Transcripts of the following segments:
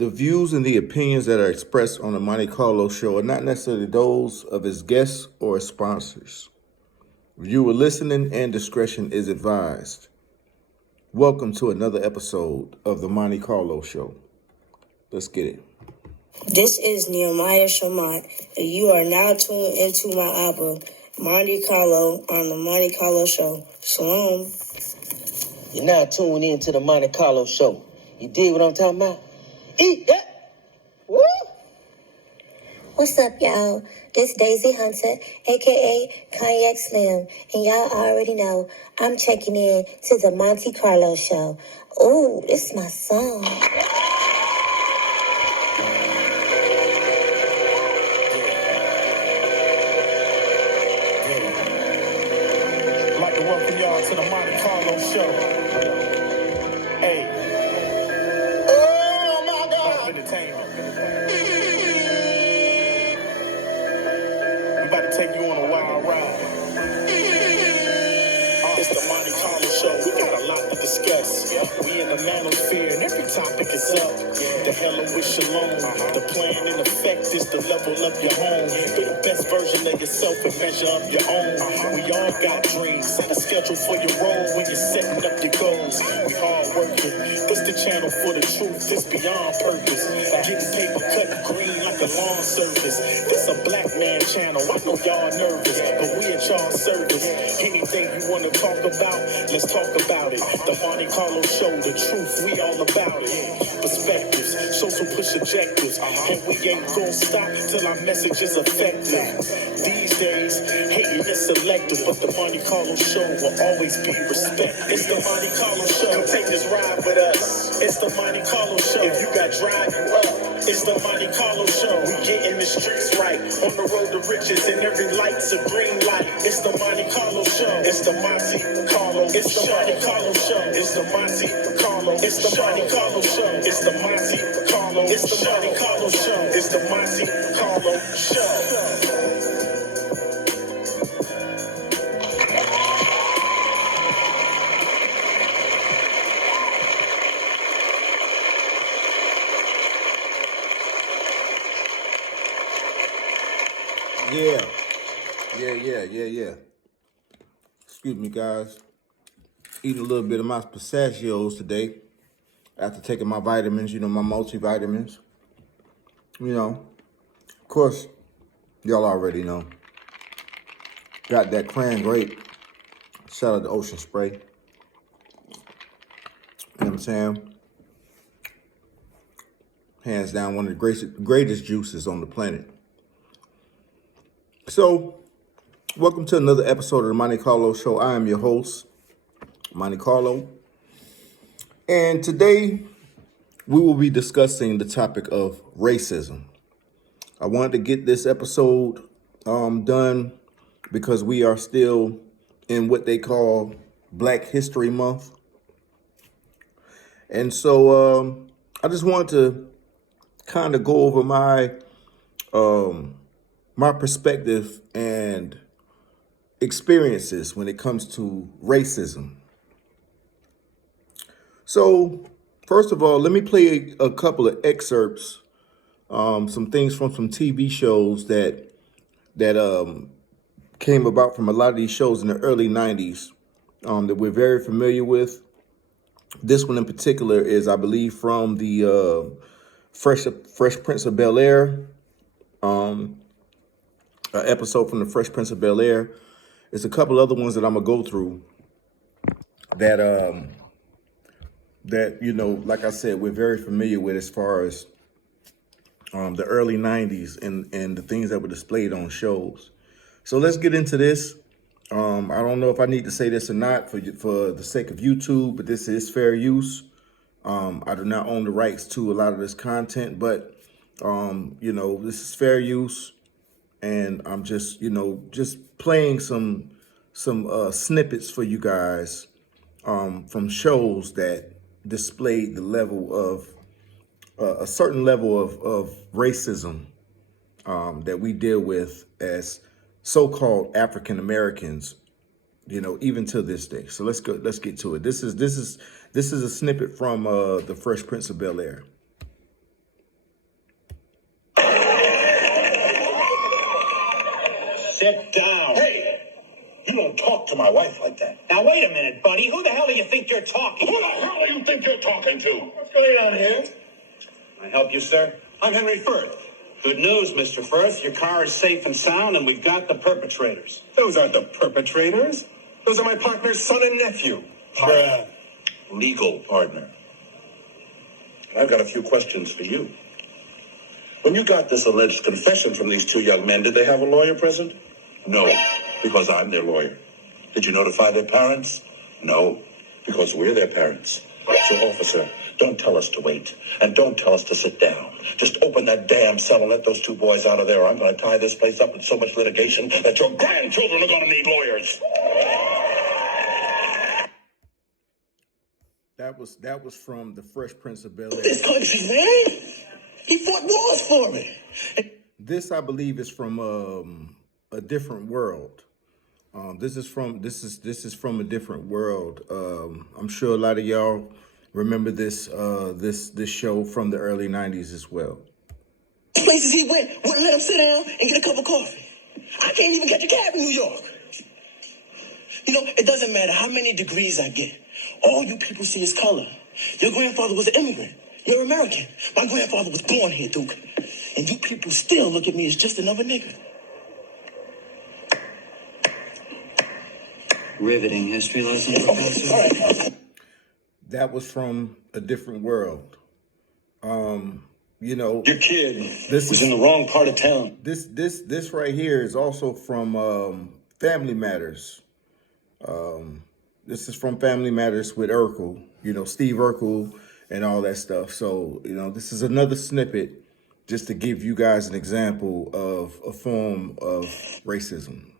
The views and the opinions that are expressed on the Monte Carlo Show are not necessarily those of its guests or its sponsors. Viewer listening and discretion is advised. Welcome to another episode of the Monte Carlo Show. Let's get it. This is Nehemiah Shamant, and you are now tuned into my album, Monte Carlo, on the Monte Carlo Show. Shalom. You're now tuned in to the Monte Carlo Show. You dig what I'm talking about? Eat that! Woo! What's up, y'all? This Daisy Hunter, a.k.a. Cognac Slim, and y'all already know I'm checking in to the Monte Carlo Show. Ooh, this is my song. I'd like to welcome y'all to the Monte Carlo Show. Hey. Oh, my God. Entertainment. We about to take you on a wild ride. It's the Monte Carlo Show. We got a lot to discuss. We in the manosphere and every topic is up. The hella with shalom. The plan in effect is to level up your home. Be the best version of yourself and measure up your own. We all got dreams. Set a schedule for your role when you're setting up your goals. We hard working. This the channel for the truth. This beyond purpose. Getting paper cut green like a lawn service. This a black man channel. I know y'all nervous, but we at y'all service. Anything you want to talk about, let's talk about it. The Monte Carlo Show, the truth, we all about it. Perspectives, show some push objectives, and we ain't gonna stop till our message is effective. These days, hating is selective, but the Monte Carlo Show will always be respected. It's the Monte Carlo Show. Come take this ride with us. It's the Monte Carlo Show. If you got drive, you up. It's the Monte Carlo Show. We getting the streets right. On the road to riches, and every light's a green light. It's the Monte Carlo Show. It's the Monte Carlo. It's the Monte Carlo Show. It's the Monte Carlo. It's the Monte Carlo Show. It's the Monte Carlo. It's the Monte Carlo Show. It's the Monte Carlo Show. Yeah. Excuse me, guys. Eating a little bit of my pistachios today after taking my vitamins, my multivitamins. Of course, y'all already know. Got that cran grape. Shout out to Ocean Spray. You know what I'm saying? Hands down, one of the greatest juices on the planet. So, welcome to another episode of the Monte Carlo Show. I am your host, Monte Carlo. And today, we will be discussing the topic of racism. I wanted to get this episode done because we are still in what they call Black History Month. And so I just wanted to kind of go over my perspective and experiences when it comes to racism. So, first of all, let me play a couple of excerpts, some things from some TV shows that came about from a lot of these shows in the early 90s that we're very familiar with. This one in particular is, I believe, from the Fresh Prince of Bel-Air, an episode from the Fresh Prince of Bel-Air. There's a couple other ones that I'm gonna go through that like I said, we're very familiar with as far as the early 90s and the things that were displayed on shows. So let's get into this. I don't know if I need to say this or not for the sake of YouTube, but this is fair use. I do not own the rights to a lot of this content, but this is fair use. And I'm just playing some snippets for you guys from shows that displayed the level of a certain level of racism that we deal with as so-called African Americans, even to this day. So let's get to it. This is a snippet from the Fresh Prince of Bel-Air. Sit down. Hey, you don't talk to my wife like that. Now, wait a minute, buddy. Who the hell do you think you're talking to? Who the hell do you think you're talking to? What's going on here? Can I help you, sir? I'm Henry Firth. Good news, Mr. Firth. Your car is safe and sound, and we've got the perpetrators. Those aren't the perpetrators. Those are my partner's son and nephew. Bruh. Legal partner. I've got a few questions for you. When you got this alleged confession from these two young men, did they have a lawyer present? No, because I'm their lawyer. Did you notify their parents? No, because we're their parents. So, officer, don't tell us to wait, and don't tell us to sit down. Just open that damn cell and let those two boys out of there, or I'm going to tie this place up with so much litigation that your grandchildren are going to need lawyers. That was from The Fresh Prince of Bel-Air. This country, man. He fought wars for me. This, I believe, is from A Different World. This is from A Different World. I'm sure a lot of y'all remember this show from the early 90s as well. Places he went wouldn't let him sit down and get a cup of coffee. I can't even catch a cab in New York. You know, it doesn't matter how many degrees I get. All you people see is color. Your grandfather was an immigrant. You're American. My grandfather was born here, Duke. And you people still look at me as just another nigga. Riveting history lesson, Professor. All right. That was from A Different World. You know, Your kid this was is in the wrong part of town. this right here is also from Family Matters. This is from Family Matters with Urkel, you know, Steve Urkel and all that stuff. So, you know, this is another snippet just to give you guys an example of a form of racism.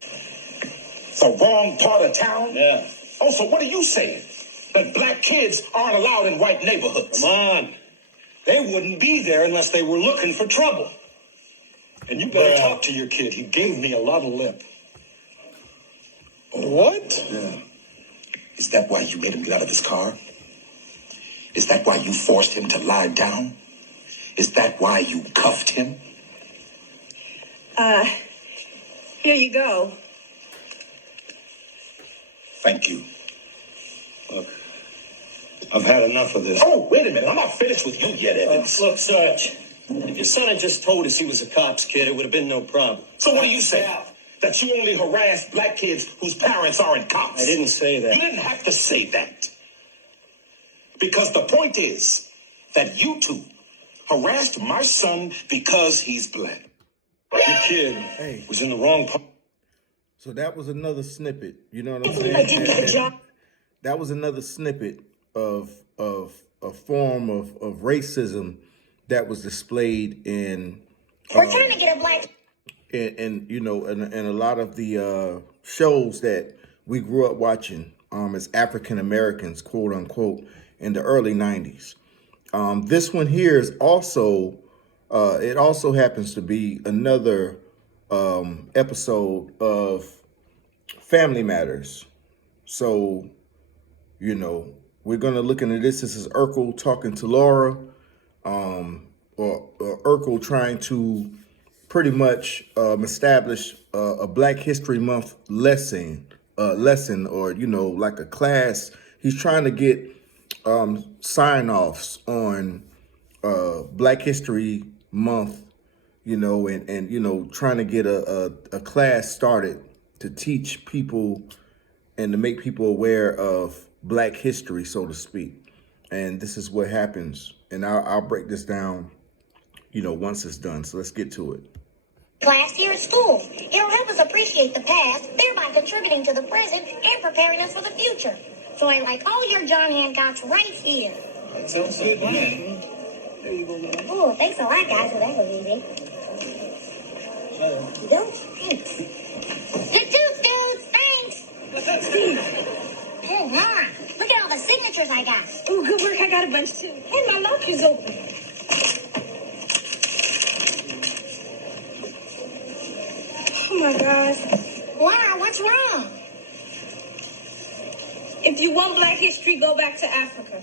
The wrong part of town? Yeah. Also, what are you saying? That black kids aren't allowed in white neighborhoods? Come on. They wouldn't be there unless they were looking for trouble. And you better talk to your kid. He gave me a lot of lip. What? Yeah. Is that why you made him get out of his car? Is that why you forced him to lie down? Is that why you cuffed him? Here you go. Thank you. Look, I've had enough of this. Oh, wait a minute. I'm not finished with you yet, Evans. Look, Sarge, if your son had just told us he was a cop's kid, it would have been no problem. So what do you say? That you only harass black kids whose parents aren't cops? I didn't say that. You didn't have to say that. Because the point is that you two harassed my son because he's black. Your kid was in the wrong part. So that was another snippet. You know what I'm saying? And that was another snippet of a form of racism that was displayed in. We're trying to get a black. And you know, and a lot of the shows that we grew up watching as African Americans, quote unquote, in the early 90s. This one here is also, it also happens to be another episode of Family Matters. So, you know, we're going to look into this. This is Urkel talking to Laura, or Urkel trying to pretty much establish a Black History Month lesson, or, you know, like a class. He's trying to get sign-offs on Black History Month, you know, and you know, trying to get a class started to teach people and to make people aware of Black history, so to speak. And this is what happens. And I'll break this down, you know, once it's done. So let's get to it. Class here at school. It'll help us appreciate the past, thereby contributing to the present and preparing us for the future. So I like all your John Hancocks right here. That sounds good, man. There you go, man. Oh, thanks a lot, guys. Well, that was easy. You don't? Thanks. Good tooth, dudes. Thanks. Steve. Oh, Mara. Look at all the signatures I got. Oh, good work. I got a bunch too. And my lockers open. Oh my gosh. Laura, what's wrong? If you want Black history, go back to Africa.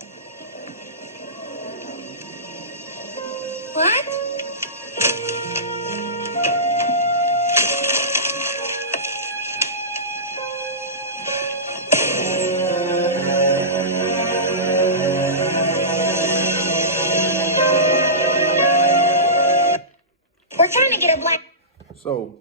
What? So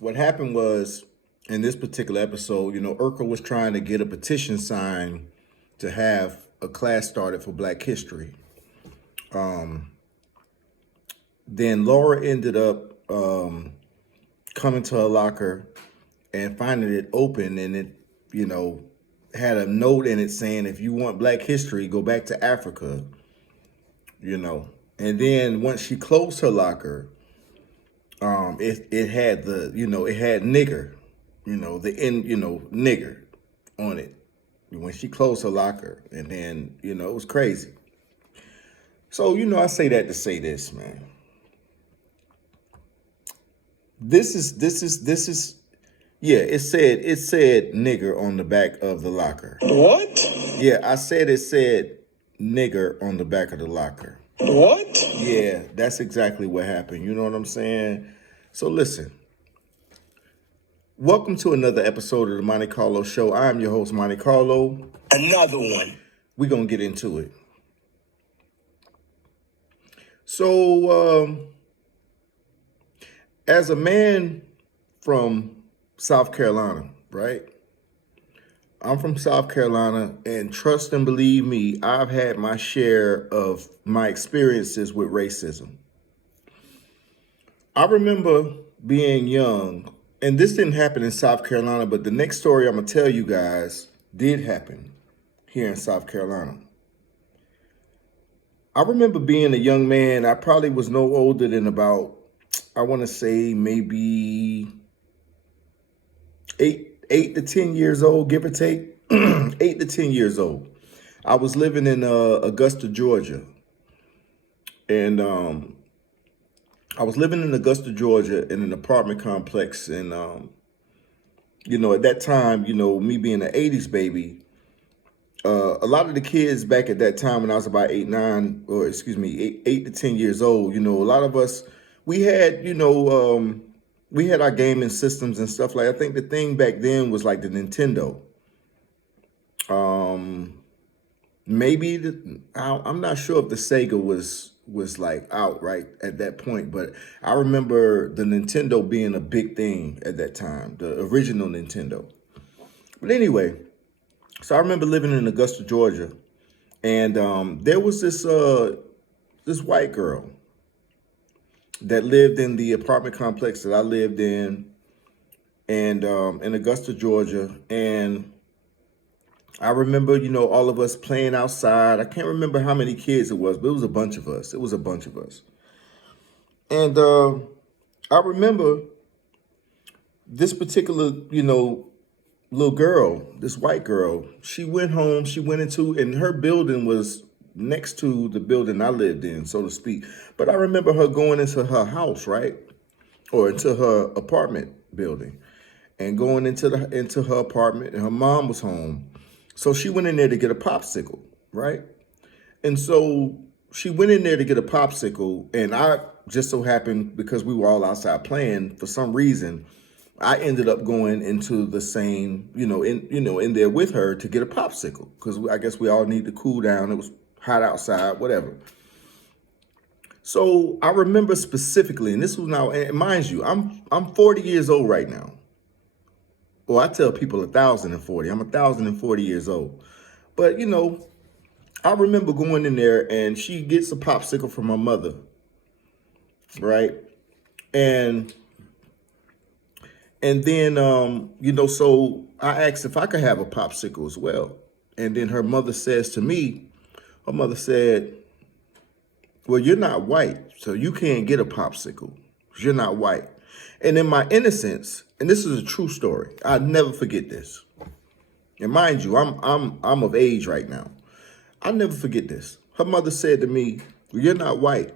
what happened was, in this particular episode, Urkel was trying to get a petition signed to have a class started for Black History. Then Laura ended up coming to her locker and finding it open, and it, had a note in it saying, if you want Black history, go back to Africa, And then once she closed her locker, it had it had nigger, nigger on it when she closed her locker. And then, it was crazy. So, I say that to say this, man. This is it said nigger on the back of the locker. What? Yeah, I said it said nigger on the back of the locker. What? Yeah, that's exactly what happened. You know what I'm saying? So listen. Welcome to another episode of the Monte Carlo Show. I'm your host, Monte Carlo. Another one. We're going to get into it. So, as a man from South Carolina, right? I'm from South Carolina, and trust and believe me, I've had my share of my experiences with racism. I remember being young, and this didn't happen in South Carolina, but the next story I'm going to tell you guys did happen here in South Carolina. I remember being a young man. I probably was no older than about, I want to say maybe 8 to 10 years old, give or take. 8 to 10 years old. I was living in Augusta, Georgia. And I was living in Augusta, Georgia in an apartment complex. And, at that time, me being an 80s baby, a lot of the kids back at that time when I was about 8 to 10 years old, a lot of us, we had, we had our gaming systems and stuff like that. I think the thing back then was like the Nintendo. I'm not sure if the Sega was like out right at that point, but I remember the Nintendo being a big thing at that time, the original Nintendo. But anyway, so I remember living in Augusta, Georgia, and there was this white girl that lived in the apartment complex that I lived in, and in Augusta, Georgia. And I remember, all of us playing outside. I can't remember how many kids it was, but it was a bunch of us. And I remember this particular, little girl, this white girl, she went home, and her building was next to the building I lived in, so to speak. But I remember her going into her house, right? Or into her apartment building, and going into her apartment, and her mom was home. So she went in there to get a popsicle, right? And so she went in there to get a popsicle, and I just so happened, because we were all outside playing, for some reason, I ended up going into the same, in there with her to get a popsicle, because I guess we all need to cool down. It was hot outside, whatever. So I remember specifically, and this was now, and mind you, I'm 40 years old right now. Well, I tell people 1,040. I'm 1,040 years old. But, I remember going in there, and she gets a popsicle from her mother, right? And then, so I asked if I could have a popsicle as well. And then her mother says to me, well, you're not white, so you can't get a popsicle. You're not white. And in my innocence, and this is a true story, I'll never forget this. And mind you, I'm of age right now. I'll never forget this. Her mother said to me, well, you're not white.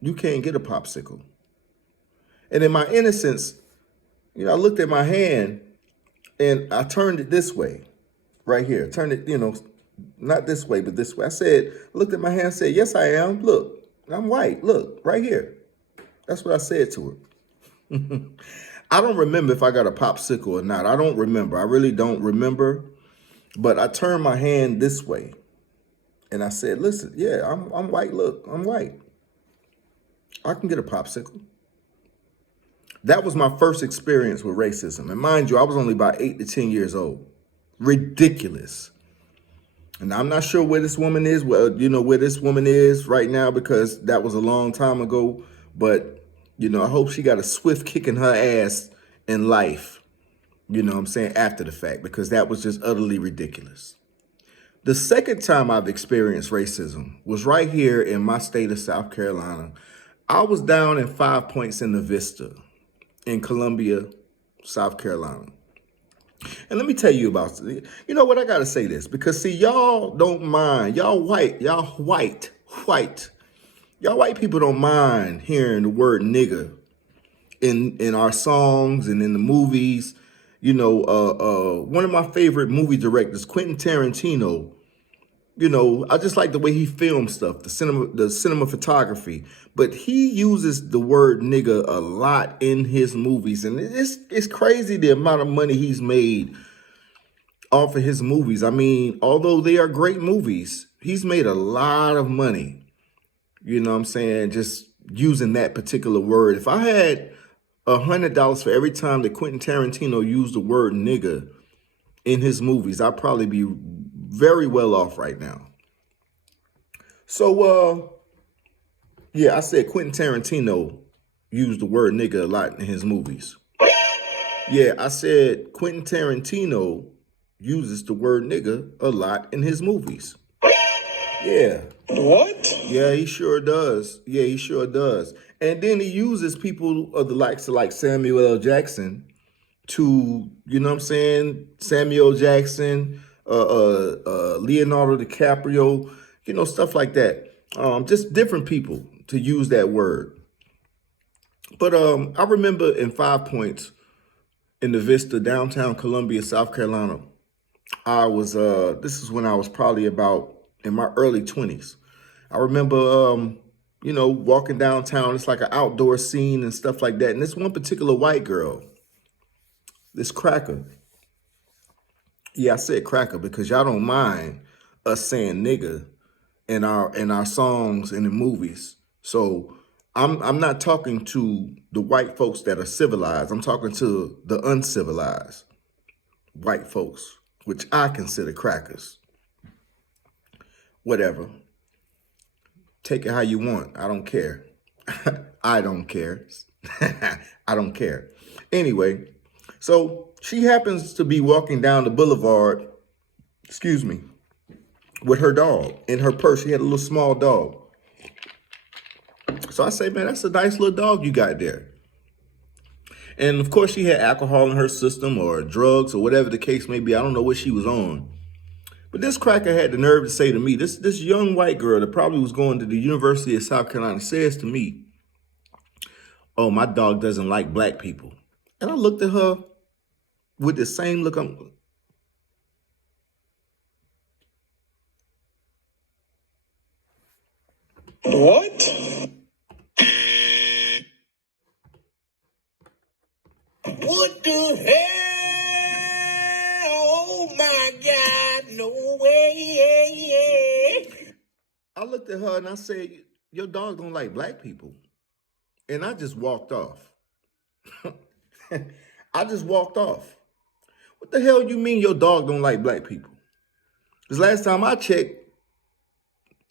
You can't get a popsicle. And in my innocence, I looked at my hand and I turned it this way, right here. Turned it, not this way, but this way. Looked at my hand and said, yes, I am. Look, I'm white. Look, right here. That's what I said to her. I don't remember if I got a popsicle or not. I don't remember. I really don't remember. But I turned my hand this way. And I said, listen, yeah, I'm white. Look, I'm white. I can get a popsicle. That was my first experience with racism. And mind you, I was only about 8 to 10 years old. Ridiculous. And I'm not sure where this woman is, where this woman is right now, because that was a long time ago. But, I hope she got a swift kick in her ass in life, after the fact, because that was just utterly ridiculous. The second time I've experienced racism was right here in my state of South Carolina. I was down in 5 Points in the Vista in Columbia, South Carolina. And let me tell you about, I got to say this, because see, y'all don't mind, y'all white people don't mind hearing the word nigger in our songs and in the movies. One of my favorite movie directors, Quentin Tarantino, I just like the way he films stuff, the cinematography, but he uses the word nigga a lot in his movies. And it's crazy the amount of money he's made off of his movies. I mean, although they are great movies, he's made a lot of money, just using that particular word. If I had $100 for every time that Quentin Tarantino used the word nigga in his movies, I'd probably be very well off right now. So, I said Quentin Tarantino used the word nigga a lot in his movies. Yeah, I said Quentin Tarantino uses the word nigga a lot in his movies. Yeah. What? Yeah, he sure does. And then he uses people of the likes of like Samuel L. Jackson to, Samuel Jackson, Leonardo DiCaprio, stuff like that. Just different people to use that word. But I remember in 5 Points in the Vista, downtown Columbia, South Carolina, I was, this is when I was probably about in my early 20s. I remember, walking downtown. It's like an outdoor scene and stuff like that. And this one particular white girl, this cracker. Yeah, I said cracker because y'all don't mind us saying nigga in our songs and in movies. So I'm not talking to the white folks that are civilized. I'm talking to the uncivilized white folks, which I consider crackers. Whatever. Take it how you want. I don't care. I don't care. I don't care. Anyway, so she happens to be walking down the boulevard, with her dog in her purse. She had a little small dog. So I say, man, that's a nice little dog you got there. And of course, she had alcohol in her system or drugs or whatever the case may be. I don't know what she was on. But this cracker had the nerve to say to me, this young white girl that probably was going to the University of South Carolina says to me, oh, my dog doesn't like black people. And I looked at her with the same look. What? What the hell? Oh my God, no way. I looked at her and I said, your dog don't like black people. And I just walked off. I just walked off. What the hell you mean your dog don't like black people? Because last time I checked,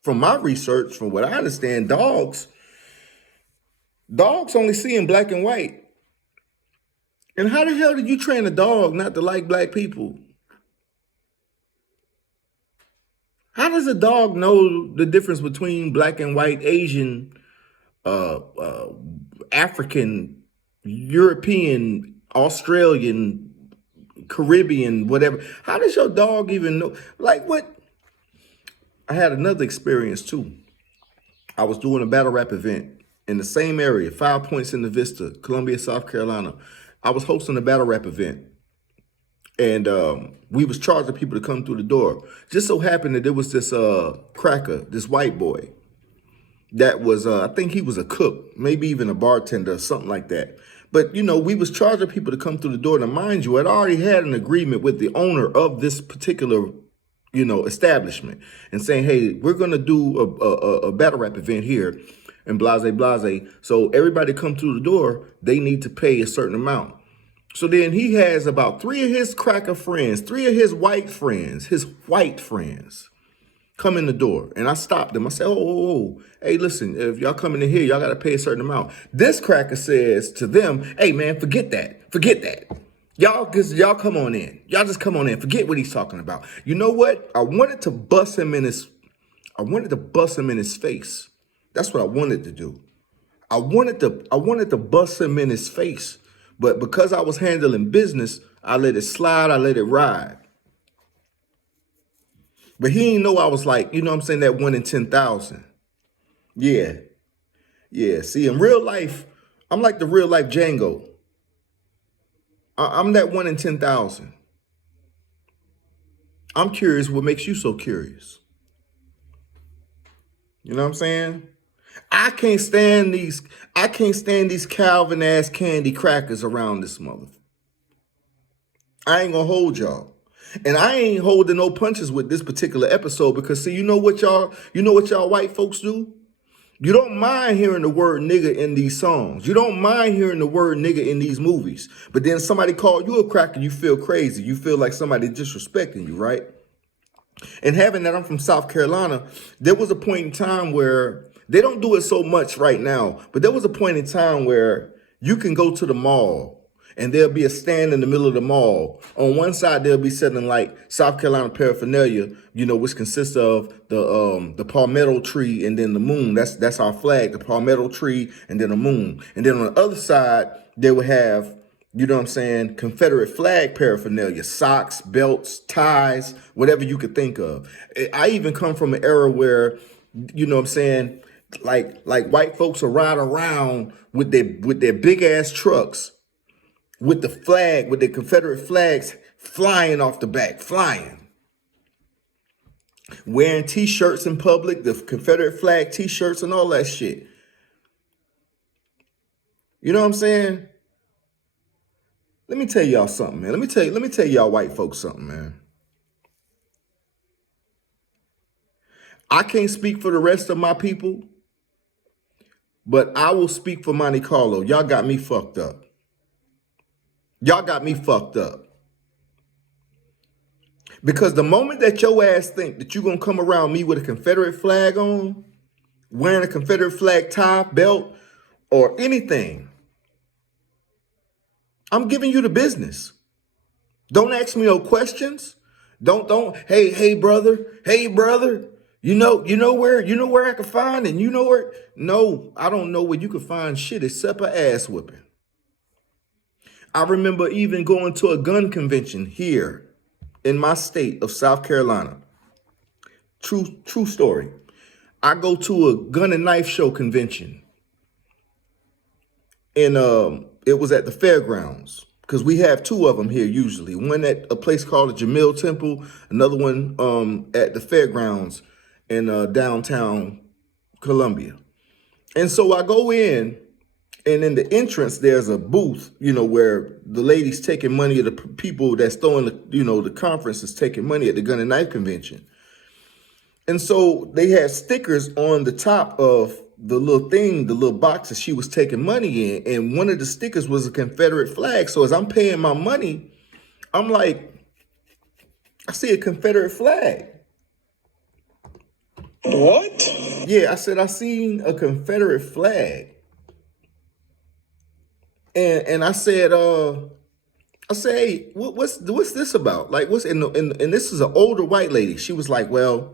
from my research, from what I understand, dogs only see in black and white. And how the hell did you train a dog not to like black people? How does a dog know the difference between black and white, Asian, African, European, Australian, Caribbean, whatever? How does your dog even know? Like what? I had another experience too. I was doing a battle rap event in the same area, 5 Points in the Vista, Columbia, South Carolina. I was hosting a battle rap event. And we was charging people to come through the door. Just so happened that there was this cracker, this white boy, that was, I think he was a cook, maybe even a bartender or something like that. But, we was charging people to come through the door. Now, mind you, I'd already had an agreement with the owner of this particular, establishment and saying, hey, we're going to do a battle rap event here. and blase. So everybody come through the door, they need to pay a certain amount. So then he has about 3 of his cracker friends, 3 of his white friends, come in the door. And I stopped them. I said, oh, hey, listen, if y'all coming in here, y'all got to pay a certain amount. This cracker says to them, hey, man, forget that. Y'all come on in. Y'all just come on in. Forget what he's talking about. You know what? I wanted to bust him in his face. That's what I wanted to do. I wanted to bust him in his face. But because I was handling business, I let it slide, I let it ride. But he didn't know I was like, you know what I'm saying, that 1 in 10,000. Yeah. See, in real life, I'm like the real life Django. I'm that 1 in 10,000. I'm curious what makes you so curious. You know what I'm saying? I can't stand these Calvin ass candy crackers around this mother. I ain't gonna hold y'all. And I ain't holding no punches with this particular episode because see, you know what y'all white folks do? You don't mind hearing the word nigga in these songs. You don't mind hearing the word nigga in these movies. But then somebody called you a cracker, you feel crazy. You feel like somebody disrespecting you, right? And having that, I'm from South Carolina, there was a point in time where they don't do it so much right now, but there was a point in time where you can go to the mall and there'll be a stand in the middle of the mall. On one side, they'll be selling like South Carolina paraphernalia, you know, which consists of the palmetto tree and then the moon. That's our flag, the palmetto tree and then a moon. And then on the other side, they would have, you know what I'm saying, Confederate flag paraphernalia, socks, belts, ties, whatever you could think of. I even come from an era where, you know what I'm saying, like white folks will ride around with their big ass trucks with the flag, with the Confederate flags flying off the back, wearing t-shirts in public, the Confederate flag t-shirts and all that shit. You know what I'm saying? Let me tell y'all something, man. Let me tell y'all white folks something, man. I can't speak for the rest of my people, but I will speak for Monte Carlo. Y'all got me fucked up. Because the moment that your ass think that you're going to come around me with a Confederate flag on, wearing a Confederate flag tie, belt, or anything, I'm giving you the business. Don't ask me no questions. Don't, hey brother, you know where I can find, and you know where? No, I don't know where you can find shit except an ass whipping. I remember even going to a gun convention here in my state of South Carolina. True story. I go to a gun and knife show convention. And it was at the fairgrounds because we have 2 of them here usually. One at a place called the Jamil Temple, another one at the fairgrounds in downtown Columbia. And so I go in, and in the entrance, there's a booth, you know, where the lady's taking money of the people that's throwing the conference is taking money at the gun and knife convention. And so they had stickers on the top of the little box that she was taking money in. And one of the stickers was a Confederate flag. So as I'm paying my money, I'm like, I see a Confederate flag. What? Yeah, I said, I seen a Confederate flag. And I said, hey, what's this about? Like, and this is an older white lady. She was like, well,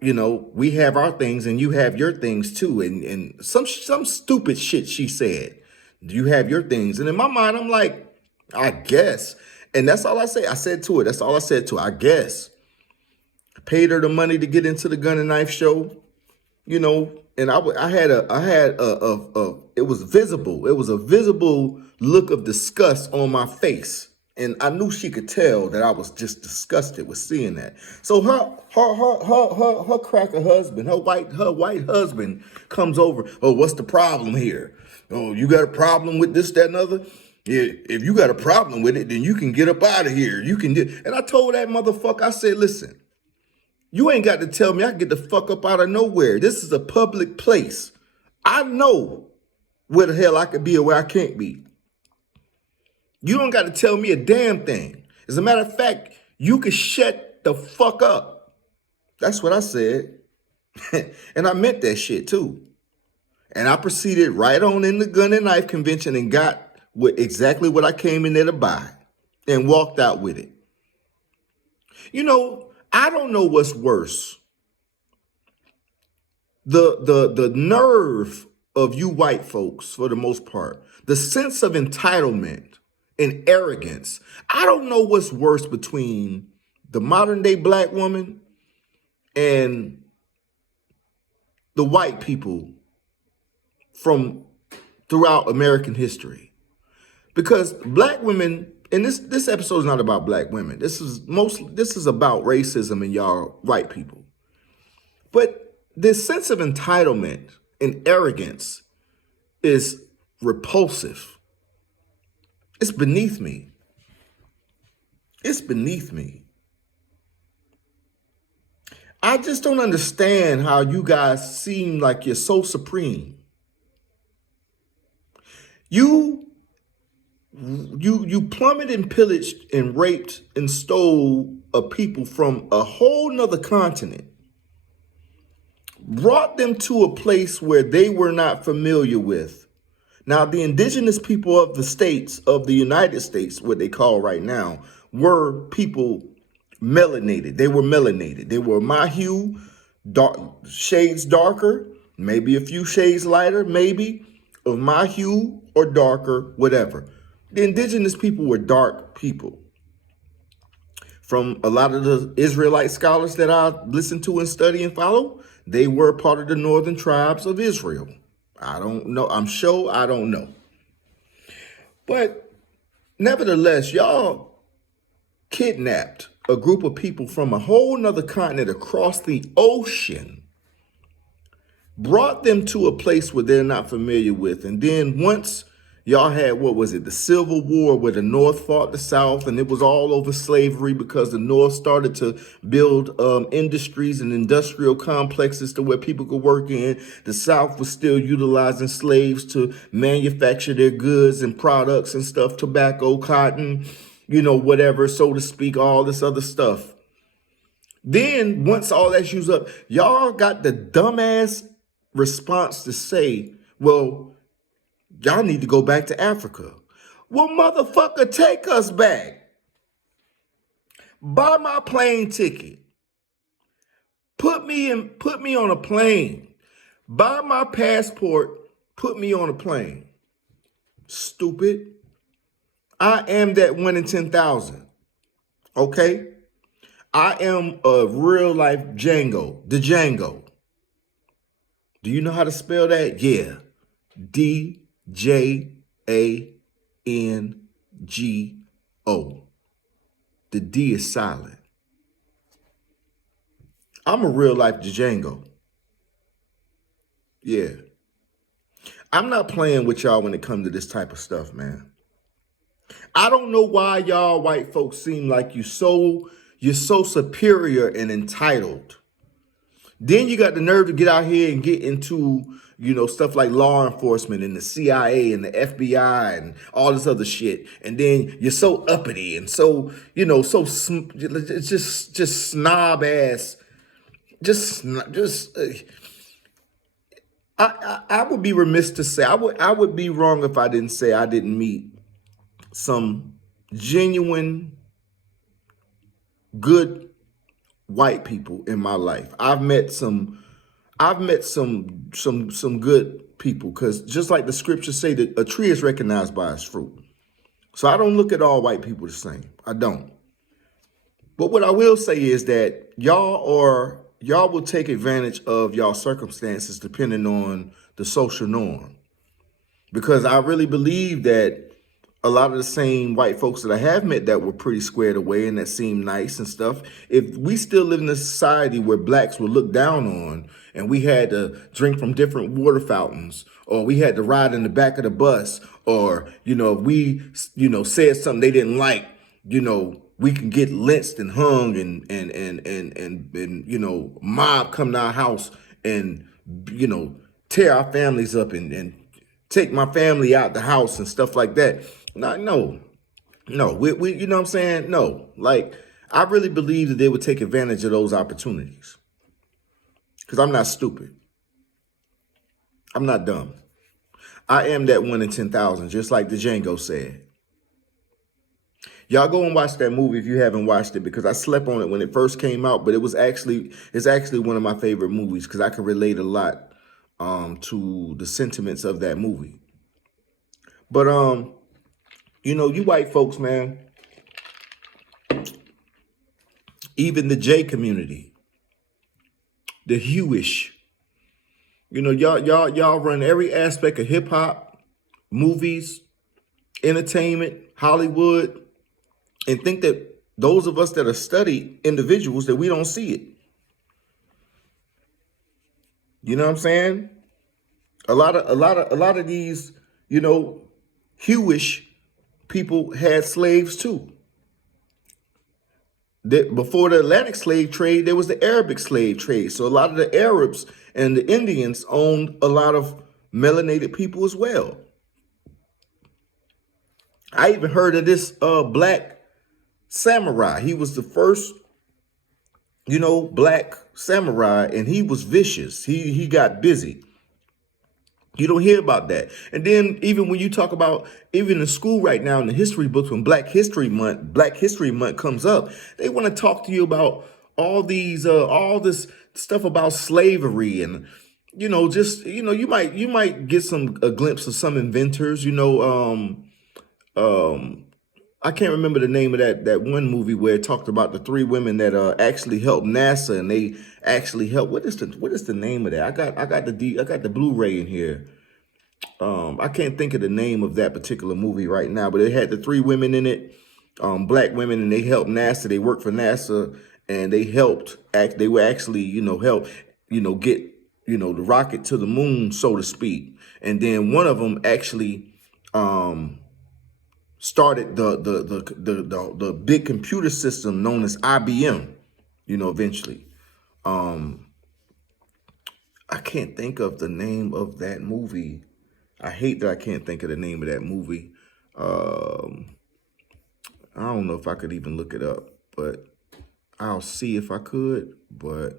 you know, we have our things and you have your things too. And some stupid shit she said. You have your things. And in my mind, I'm like, I guess. And that's all I say. I said to her, that's all I said to her, I guess. I paid her the money to get into the gun and knife show, you know, and it was visible. It was a visible look of disgust on my face. And I knew she could tell that I was just disgusted with seeing that. So her cracker husband, her white husband comes over. Oh, what's the problem here? Oh, you got a problem with this, that, and other? Yeah, if you got a problem with it, then you can get up out of here. And I told that motherfucker, I said, listen, you ain't got to tell me I can get the fuck up out of nowhere. This is a public place. I know where the hell I could be or where I can't be. You don't got to tell me a damn thing. As a matter of fact, you can shut the fuck up. That's what I said. And I meant that shit too. And I proceeded right on in the gun and knife convention and got exactly what I came in there to buy and walked out with it. You know, I don't know what's worse. The nerve of you white folks, for the most part, the sense of entitlement and arrogance. I don't know what's worse between the modern day black woman and the white people from throughout American history. Because black women, and this episode is not about black women. This is about racism and y'all white people. But this sense of entitlement and arrogance is repulsive. It's beneath me. It's beneath me. I just don't understand how you guys seem like you're so supreme. You plummeted and pillaged and raped and stole a people from a whole nother continent, brought them to a place where they were not familiar with. Now, the indigenous people of the states, of the United States, what they call right now, were people melanated. They were melanated. They were my hue, shades darker, maybe a few shades lighter, maybe of my hue or darker, whatever. The indigenous people were dark people. From a lot of the Israelite scholars that I listen to and study and follow, they were part of the northern tribes of Israel. I don't know. I'm sure I don't know. But nevertheless, y'all kidnapped a group of people from a whole nother continent across the ocean, brought them to a place where they're not familiar with. And then once y'all had, what was it, the Civil War where the North fought the South, and it was all over slavery because the North started to build industries and industrial complexes to where people could work in. The South was still utilizing slaves to manufacture their goods and products and stuff, tobacco, cotton, you know, whatever, so to speak, all this other stuff. Then once all that's used up, y'all got the dumbass response to say, well, y'all need to go back to Africa. Well, motherfucker, take us back. Buy my plane ticket. Put me on a plane. Buy my passport. Put me on a plane. Stupid. I am that 1 in 10,000. Okay? I am a real life Django. The Django. Do you know how to spell that? Yeah. D-J-A-N-G-O. The D is silent. I'm a real life Django. Yeah. I'm not playing with y'all when it comes to this type of stuff, man. I don't know why y'all white folks seem like you're so superior and entitled. Then you got the nerve to get out here and get into, you know, stuff like law enforcement and the CIA and the FBI and all this other shit. And then you're so uppity and so, you know, just snob ass. I would be remiss to say, I would be wrong if I didn't say I didn't meet some genuine good white people in my life. I've met some good people, because just like the scriptures say that a tree is recognized by its fruit. So I don't look at all white people the same. I don't. But what I will say is that y'all will take advantage of y'all circumstances depending on the social norm. Because I really believe that a lot of the same white folks that I have met that were pretty squared away and that seemed nice and stuff, if we still live in a society where blacks were looked down on and we had to drink from different water fountains, or we had to ride in the back of the bus, or, you know, if we, you know, said something they didn't like, you know, we can get lynched and hung and you know, mob come to our house and, you know, tear our families up and take my family out the house and stuff like that. No, we you know what I'm saying? No, like I really believe that they would take advantage of those opportunities because I'm not stupid. I'm not dumb. I am that 1 in 10,000, just like the Django said. Y'all go and watch that movie if you haven't watched it, because I slept on it when it first came out, but it's actually one of my favorite movies because I can relate a lot to the sentiments of that movie. But you know, you white folks, man, even the J community, the Hewish, you know, y'all run every aspect of hip hop, movies, entertainment, Hollywood, and think that those of us that are studied individuals that we don't see it. You know what I'm saying? A lot of these, you know, Hewish people had slaves too. Before the Atlantic slave trade, there was the Arabic slave trade. So a lot of the Arabs and the Indians owned a lot of melanated people as well. I even heard of this black samurai. He was the first, you know, black samurai, and he was vicious. He got busy. You don't hear about that. And then even when you talk about, even in school right now in the history books, when Black History Month comes up, they want to talk to you about all this stuff about slavery, and you know, just, you know, you might get a glimpse of some inventors, you know, I can't remember the name of that one movie where it talked about the 3 women that actually helped NASA, and they actually helped. What is the name of that? I got the Blu-ray in here. I can't think of the name of that particular movie right now, but it had the 3 women in it, black women, and they helped NASA. They worked for NASA, and they were actually, you know, help, you know, get, you know, the rocket to the moon, so to speak. And then one of them actually started the big computer system known as IBM, you know, eventually. I can't think of the name of that movie. I hate that I can't think of the name of that movie. I don't know if I could even look it up, but I'll see if I could. But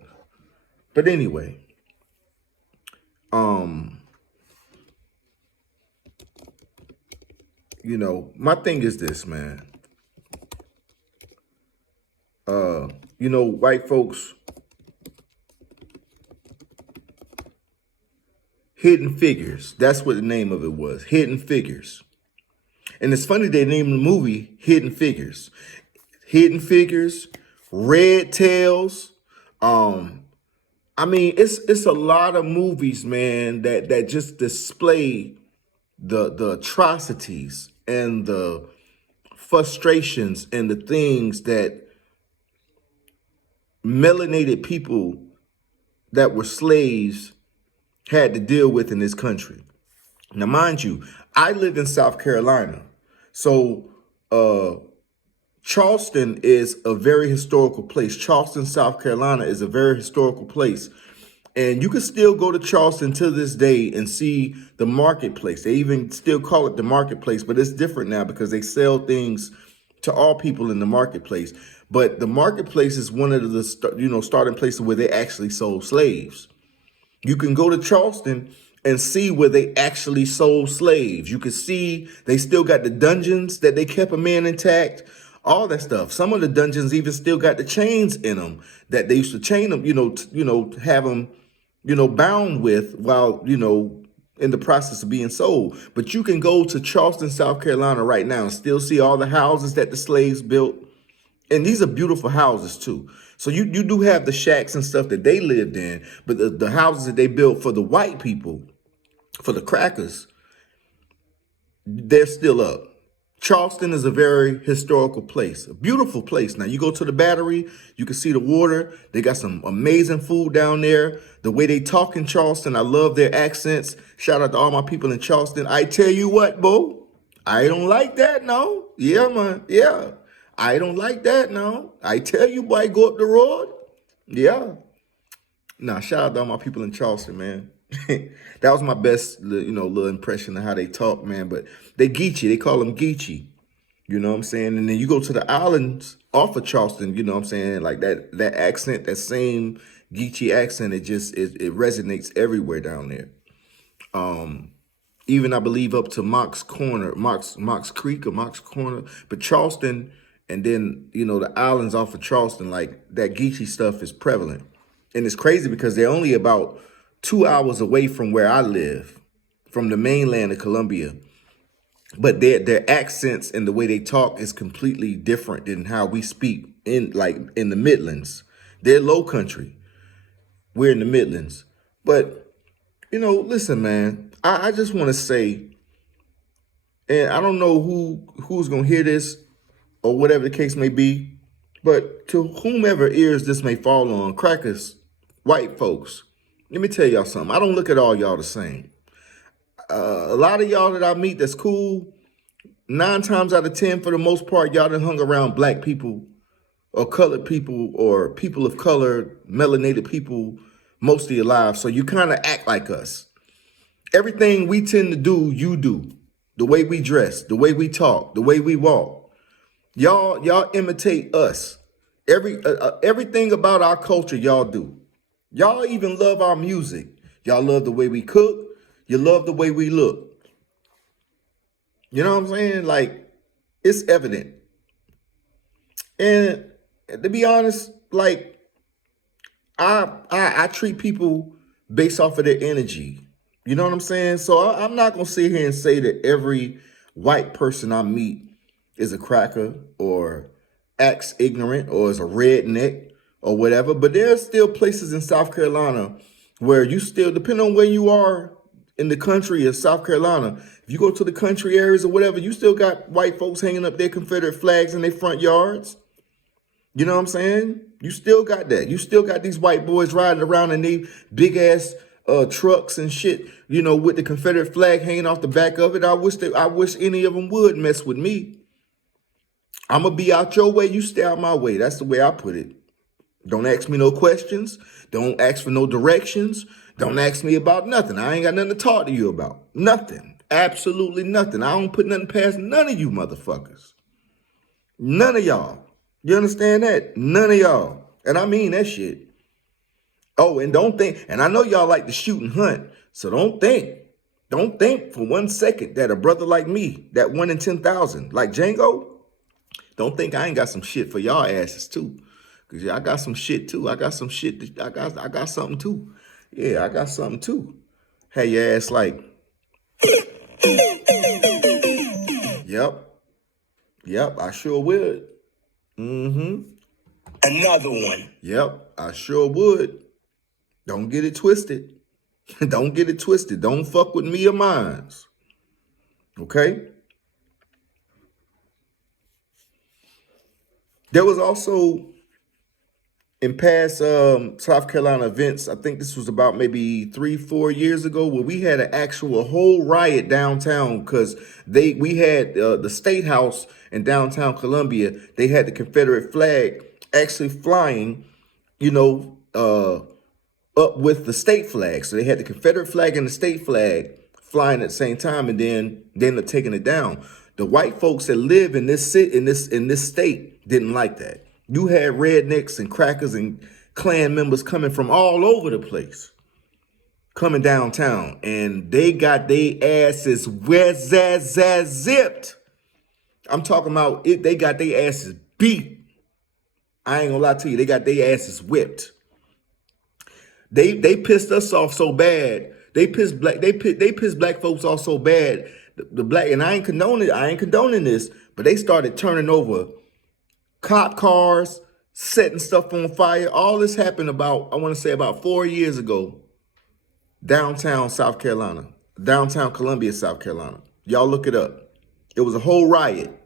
anyway, you know, my thing is this, man. You know, white folks, Hidden Figures. That's what the name of it was, Hidden Figures. And it's funny they named the movie Hidden Figures. Hidden Figures, Red Tails. I mean, it's a lot of movies, man, that just display the atrocities and the frustrations and the things that melanated people that were slaves had to deal with in this country. Now, mind you, I live in South Carolina. So Charleston is a very historical place. Charleston, South Carolina is a very historical place. And you can still go to Charleston to this day and see the marketplace. They even still call it the marketplace, but it's different now because they sell things to all people in the marketplace. But the marketplace is one of the starting places where they actually sold slaves. You can go to Charleston and see where they actually sold slaves. You can see they still got the dungeons that they kept a man intact, all that stuff. Some of the dungeons even still got the chains in them that they used to chain them, have them, bound with while, in the process of being sold. But you can go to Charleston, South Carolina right now and still see all the houses that the slaves built. And these are beautiful houses too. So you do have the shacks and stuff that they lived in, but the houses that they built for the white people, for the crackers, they're still up. Charleston is a very historical place, a beautiful place. Now you go to the Battery, you can see the water. They got some amazing food down there. The way they talk in Charleston, I love their accents. Shout out to all my people in Charleston. I tell you what, Bo, I don't like that, no. Yeah, man, yeah. I don't like that, no. I tell you, boy, go up the road. Yeah. Nah, shout out to all my people in Charleston, man. That was my best, little impression of how they talk, man. But they Geechee. They call them Geechee. You know what I'm saying? And then you go to the islands off of Charleston, you know what I'm saying? Like that accent, that same Geechee accent, it resonates everywhere down there. Even I believe up to Mox Creek or Mox Corner. But Charleston and then, the islands off of Charleston, like that Geechee stuff is prevalent. And it's crazy because they're only about 2 hours away from where I live, from the mainland of Colombia. But their accents and the way they talk is completely different than how we speak in the Midlands. They're low country. We're in the Midlands. But, listen, man, I just want to say, and I don't know who's going to hear this or whatever the case may be, but to whomever ears this may fall on, crackers, white folks, let me tell y'all something. I don't look at all y'all the same. A lot of y'all that I meet that's cool, 9 times out of 10, for the most part, y'all done hung around black people or colored people or people of color, melanated people most of your lives. So you kind of act like us. Everything we tend to do, you do. The way we dress, the way we talk, the way we walk. Y'all imitate us. Everything about our culture, y'all do. Y'all even love our music. Y'all love the way we cook. You love the way we look. You know what I'm saying? Like, it's evident. And to be honest, like, I treat people based off of their energy. You know what I'm saying? So I'm not going to sit here and say that every white person I meet is a cracker or acts ignorant or is a redneck or whatever. But there are still places in South Carolina where you still, depending on where you are in the country of South Carolina, if you go to the country areas or whatever, you still got white folks hanging up their Confederate flags in their front yards. You know what I'm saying? You still got that. You still got these white boys riding around in these big ass trucks and shit, with the Confederate flag hanging off the back of it. I wish any of them would mess with me. I'm gonna be out your way, you stay out my way. That's the way I put it. Don't ask me no questions. Don't ask for no directions. Don't ask me about nothing. I ain't got nothing to talk to you about. Nothing. Absolutely nothing. I don't put nothing past none of you motherfuckers. None of y'all. You understand that? None of y'all. And I mean that shit. Oh, and don't think, and I know y'all like to shoot and hunt, so don't think for 1 second that a brother like me, that 1 in 10,000, like Django, don't think I ain't got some shit for y'all asses too. Cause I got some shit too. I got some shit. I got something too. Yeah, I got something too. Hey, your ass like, yep, I sure would. Another one. Yep, I sure would. Don't get it twisted. Don't get it twisted. Don't fuck with me or mines. Okay? There was also, in past South Carolina events, I think this was about maybe 3-4 years ago, where we had an actual whole riot downtown because we had the State House in downtown Columbia. They had the Confederate flag actually flying, up with the state flag. So they had the Confederate flag and the state flag flying at the same time, and then they ended up taking it down. The white folks that live in this state didn't like that. You had rednecks and crackers and Klan members coming from all over the place, coming downtown, and they got their asses zipped. I'm talking about it. They got their asses beat. I ain't gonna lie to you. They got their asses whipped. They pissed us off so bad. They pissed black folks off so bad. The black, and I ain't condoning this, but they started turning over cop cars, setting stuff on fire. All this happened about 4 years ago, downtown South Carolina, downtown Columbia, South Carolina. Y'all look it up. It was a whole riot.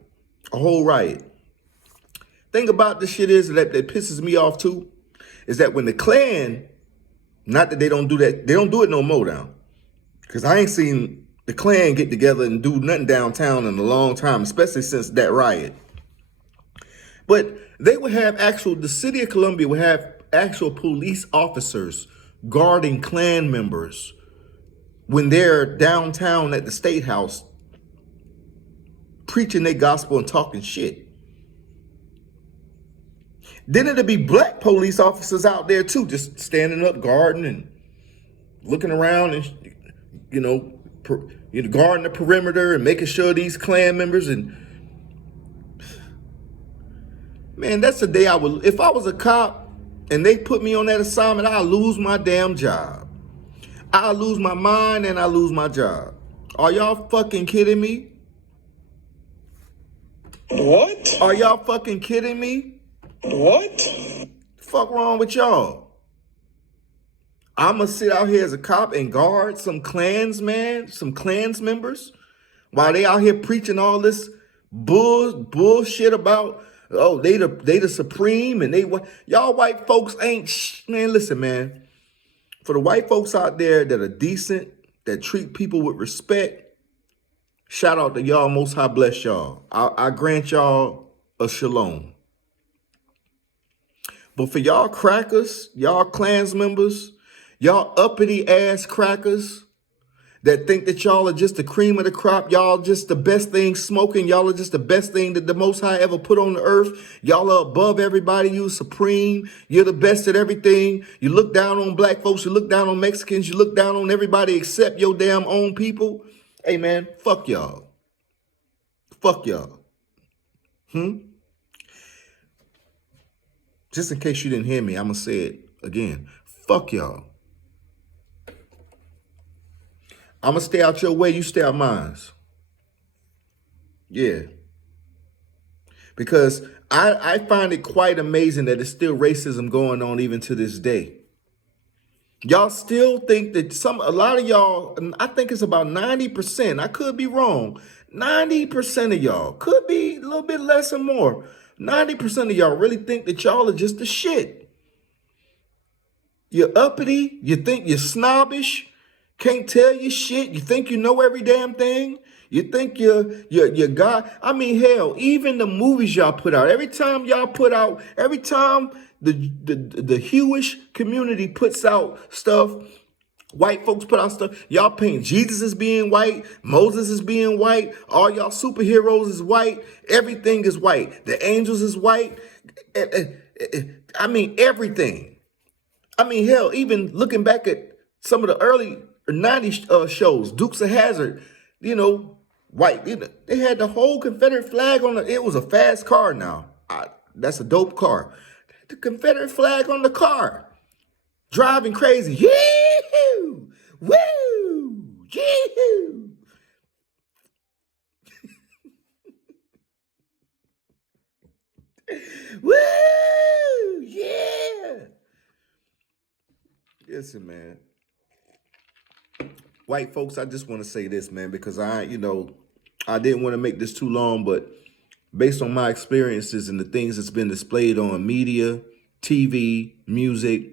Thing about this shit is that pisses me off too, is that when the Klan, not that they don't do that, they don't do it no more now. Because I ain't seen the Klan get together and do nothing downtown in a long time, especially since that riot. But they would have the city of Columbia would have actual police officers guarding Klan members when they're downtown at the State House preaching their gospel and talking shit. Then it'll be black police officers out there too, just standing up, guarding and looking around and, guarding the perimeter and making sure these Klan members and, man, that's the day I would, if I was a cop and they put me on that assignment, I'll lose my damn job. I'll lose my mind and I'll lose my job. Are y'all fucking kidding me? What? Are y'all fucking kidding me? What? The fuck wrong with y'all? I'ma sit out here as a cop and guard some Klans members while they out here preaching all this bullshit about, oh, they the supreme and y'all white folks ain't man, listen, man. For the white folks out there that are decent, that treat people with respect, shout out to y'all. Most High bless y'all. I grant y'all a shalom. But for y'all crackers, y'all Klans members, y'all uppity ass crackers that think that y'all are just the cream of the crop, y'all just the best thing smoking, y'all are just the best thing that the Most High ever put on the earth. Y'all are above everybody, you supreme, you're the best at everything. You look down on black folks, you look down on Mexicans, you look down on everybody except your damn own people. Hey man, fuck y'all. Fuck y'all. Just in case you didn't hear me, I'm going to say it again. Fuck y'all. I'm going to stay out your way, you stay out mine. Yeah. Because I find it quite amazing that there's still racism going on even to this day. Y'all still think that a lot of y'all, I think it's about 90%, I could be wrong, 90% of y'all, could be a little bit less or more, 90% of y'all really think that y'all are just the shit. You're uppity, you think you're snobbish, can't tell you shit, you think you know every damn thing, you think you're God. I mean, hell, even the movies y'all put out, every time the Jewish community puts out stuff, white folks put out stuff, y'all paint Jesus as being white, Moses is being white, all y'all superheroes is white, everything is white, the angels is white, I mean, everything. I mean, hell, even looking back at some of the early 90s shows, Dukes of Hazzard, white, they had the whole Confederate flag on it was a fast car now. That's a dope car. The Confederate flag on the car. Driving crazy. Yee-hoo! Woo! Yee-hoo! Woo! Yeah! Listen, man. White folks, I just want to say this, man, because I didn't want to make this too long, but based on my experiences and the things that's been displayed on media, TV, music,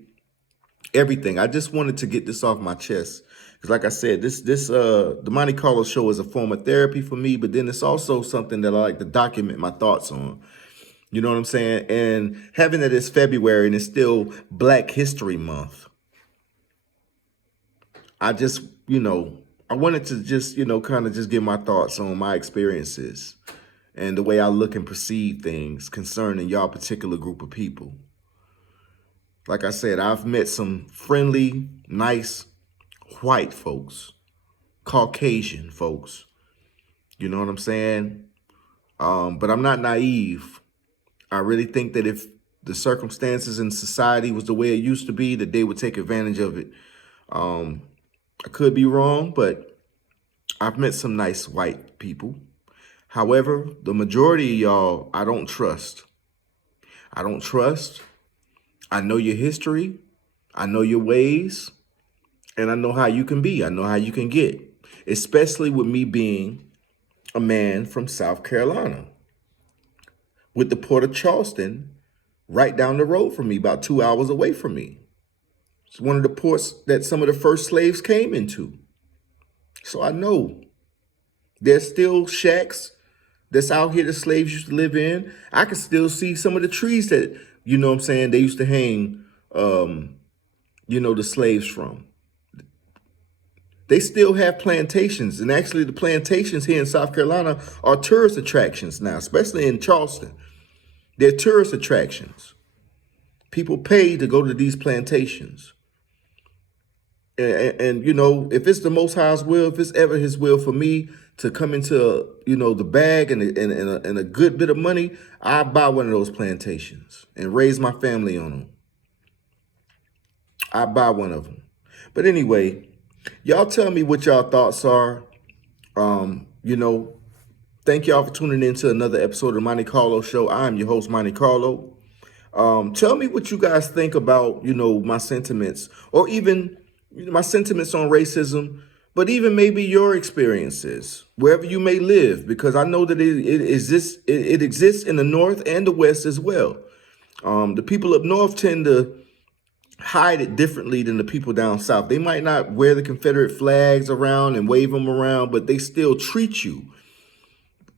everything, I just wanted to get this off my chest. Because like I said, the Monte Carlo Show is a form of therapy for me, but then it's also something that I like to document my thoughts on. You know what I'm saying? And having that it's February and it's still Black History Month, I just, I wanted to just, kind of just give my thoughts on my experiences and the way I look and perceive things concerning y'all particular group of people. Like I said, I've met some friendly, nice, white folks, Caucasian folks. You know what I'm saying? But I'm not naive. I really think that if the circumstances in society was the way it used to be, that they would take advantage of it. I could be wrong, but I've met some nice white people. However, the majority of y'all, I don't trust. I don't trust. I know your history. I know your ways. And I know how you can be. I know how you can get. Especially with me being a man from South Carolina. With the Port of Charleston right down the road from me, about 2 hours away from me. It's one of the ports that some of the first slaves came into. So I know there's still shacks that's out here that slaves used to live in. I can still see some of the trees that, they used to hang, the slaves from. They still have plantations. And actually, the plantations here in South Carolina are tourist attractions now, especially in Charleston. They're tourist attractions. People pay to go to these plantations. And you know, if it's the Most High's will, if it's ever his will for me to come into, you know, the bag and a good bit of money, I buy one of those plantations and raise my family on them. I buy one of them. But anyway, y'all tell me what y'all thoughts are. You know, thank y'all for tuning in to another episode of the Monte Carlo Show. I'm your host, Monte Carlo. Tell me what you guys think about, you know, my sentiments, or even my sentiments on racism, but even maybe your experiences, wherever you may live, because I know that it exists in the North and the West as well. The people up North tend to hide it differently than the people down South. They might not wear the Confederate flags around and wave them around, but they still treat you,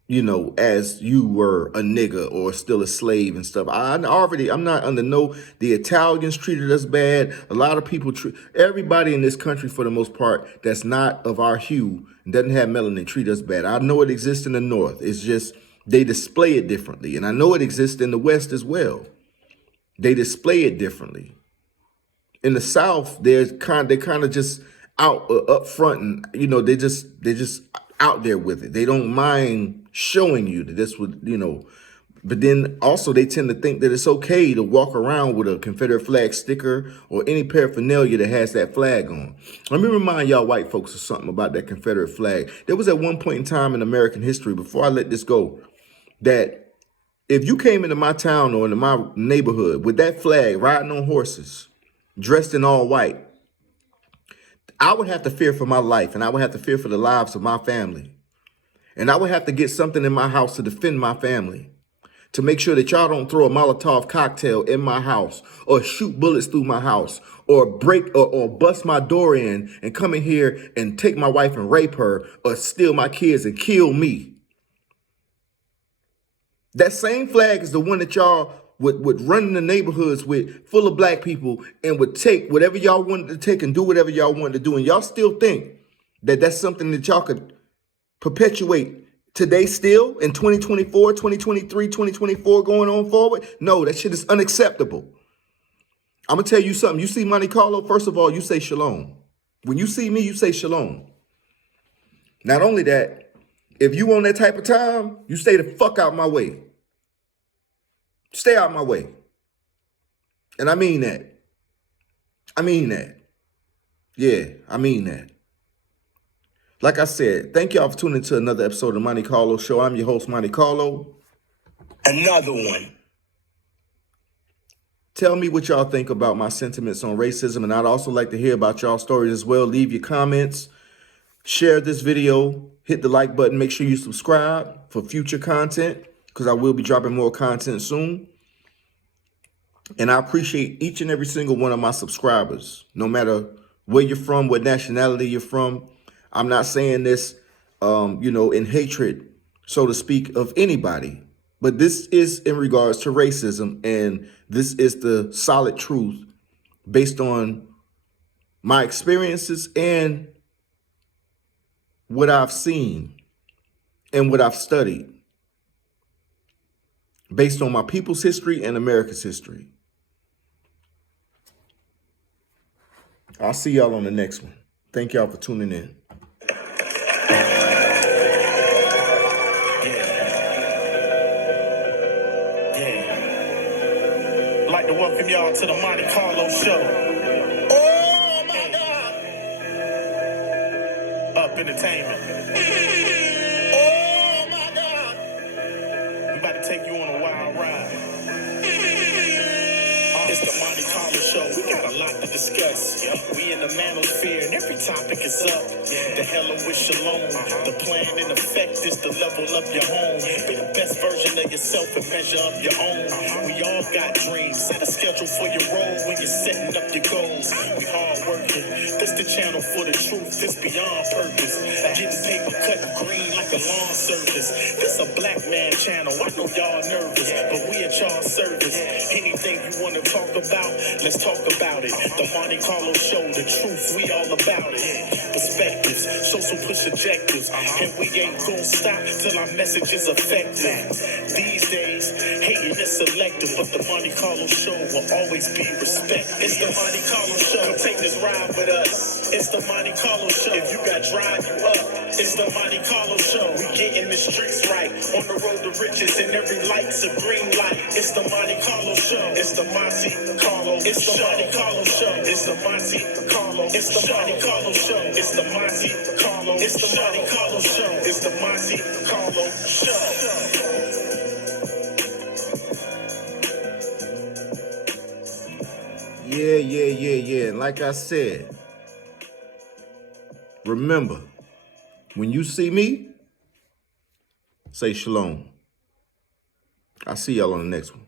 you know, as you were a nigga or still a slave and stuff. I'm not under the Italians treated us bad. A lot of people everybody in this country, for the most part, that's not of our hue and doesn't have melanin, treat us bad. I know it exists in the North. It's just they display it differently. And I know it exists in the West as well. They display it differently. In the South, they're kind of just out up front, and you know, they're just out there with it. They don't mind showing you that this would, you know, but then also they tend to think that it's okay to walk around with a Confederate flag sticker or any paraphernalia that has that flag on. Let me remind y'all white folks of something about that Confederate flag. There was at one point in time in American history, before I let this go, that if you came into my town or into my neighborhood with that flag riding on horses, dressed in all white, I would have to fear for my life, and I would have to fear for the lives of my family. And I would have to get something in my house to defend my family, to make sure that y'all don't throw a Molotov cocktail in my house or shoot bullets through my house or break or bust my door in and come in here and take my wife and rape her or steal my kids and kill me. That same flag is the one that y'all would run in the neighborhoods with, full of black people, and would take whatever y'all wanted to take and do whatever y'all wanted to do. And y'all still think that that's something that y'all could perpetuate today still in 2024, 2023, 2024 going on forward? No, that shit is unacceptable. I'm going to tell you something. You see Monte Carlo, first of all, you say shalom. When you see me, you say shalom. Not only that, if you on that type of time, you stay the fuck out my way. Stay out my way. And I mean that. I mean that. Yeah, I mean that. Like I said, thank y'all for tuning to another episode of the Monte Carlo Show. I'm your host, Monte Carlo. Another one. Tell me what y'all think about my sentiments on racism, and I'd also like to hear about y'all stories as well. Leave your comments, share this video, hit the like button, make sure you subscribe for future content, because I will be dropping more content soon. And I appreciate each and every single one of my subscribers, no matter where you're from, what nationality you're from. I'm not saying this, you know, in hatred, so to speak, of anybody. But this is in regards to racism, and this is the solid truth based on my experiences and what I've seen and what I've studied, based on my people's history and America's history. I'll see y'all on the next one. Thank y'all for tuning in. I'd like to welcome y'all to the Monte Carlo Show. Oh my God. Up Entertainment. Oh my God. We about to take you on a wild ride. It's the Monte Carlo Show. We got a lot to discuss. We in the manosphere and every topic is up. The hella with shalom. The plan in effect is to level up your home. Be the best version of yourself and measure up your own. We all got dreams. Set a schedule for your role when you're setting up your goals. We hard working. This the channel for the truth. This beyond purpose. Getting paper cut green like a lawn service. This a black man channel. I know y'all nervous, but we at y'all service. Anything game you wanna talk about? Let's talk about it. The Monte Carlo Show, the truth, we all about it. Perspectives, social push objectives, and we ain't gonna stop till our message is effective. These days, hating is selective, but the Monte Carlo Show will always be respected. It's the Monte Carlo Show. Come take this ride with us. It's the Monte Carlo Show. If you got drive, you up. It's the Monte Carlo Show. We getting the streets right. On the road to riches, and every light's a green light. It's the Monte Carlo Show. It's the Monte Carlo. It's the Monte Carlo Show. It's the Monte Carlo. It's the Monte Carlo Show. It's the Monte Carlo. It's the Monte Carlo Show. It's the Monte Carlo Show. Yeah. And like I said, remember, when you see me, say shalom. I'll see y'all on the next one.